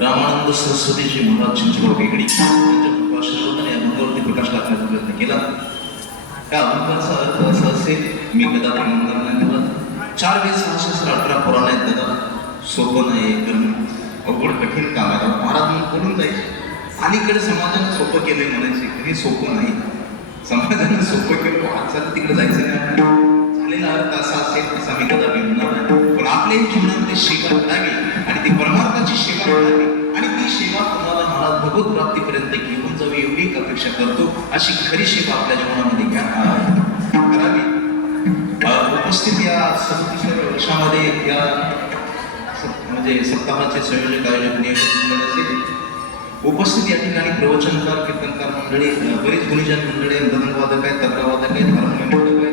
रामानंद सरस्वतीची महाराज चिंचगाव वेगळी त्यांच्या कृपाशीर्वादाने अनुभवावरती प्रकाश टाकण्याचा प्रयत्न केला. त्या अनुभवाचा अर्थ असा असेल, मी कदाचित म्हणणार नाही तुला 4 वेळेस 618 पुराण आहेत दादा, सोपं नाही करणं, अवघड कठीण काम आहे. महाराज म्हणून बोलून जायचे. अलीकडे समाजानं सोपं केलंय म्हणायचे, कधी सोपं नाही. समाजानं सोपं केलं वाटचाल तिकडे जायचं नाही. झालेला अर्थ असा असेल तसा मी कदापि म्हणणार नाही. पण आपल्याही जीवनामध्ये सेवा करावी आणि ती परमार्थाची सेवा करावी आणि ती सेवा तुम्हाला महाराज भगवत प्राप्तीपर्यंत घेऊन जावी एवढी एक अपेक्षा करतो. अशी खरी सेवा आपल्या जीवनामध्ये करावी. उपस्थित या 37 वर्षामध्ये या म्हणजे सप्ताहाचे संयोजक आयोजक नियोजक मंडळ असेल, उपस्थित या ठिकाणी प्रवचनकार कीर्तनकार मंडळी, बरीच गुणीजन मंडळी, मृदंगवादक आहेत, तबलावादक आहेत, हार्मोनियम वादक आहेत,